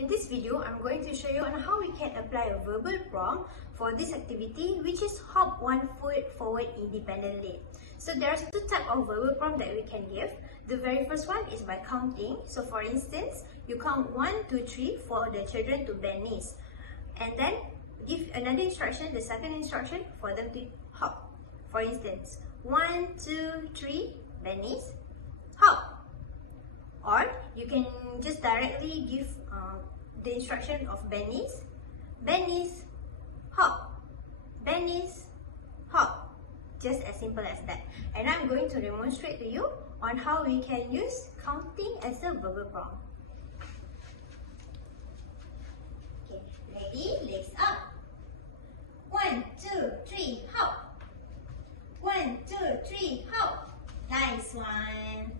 In this video, I'm going to show you on how we can apply a verbal prompt for this activity, which is hop one foot forward independently. So there's two types of verbal prompt that we can give. The very first one is by counting. So for instance, you count 1, 2, 3 for the children to bend knees. And then give another instruction, the second instruction, for them to hop. For instance, 1, 2, 3, bend knees, hop. Or you can just directly give the instruction of bend knees, hop, bend knees, hop. Just as simple as that. And I'm going to demonstrate to you on how we can use counting as a verbal prompt. Okay, ready? Legs up. 1, 2, 3, hop. 1, 2, 3, hop. Nice one.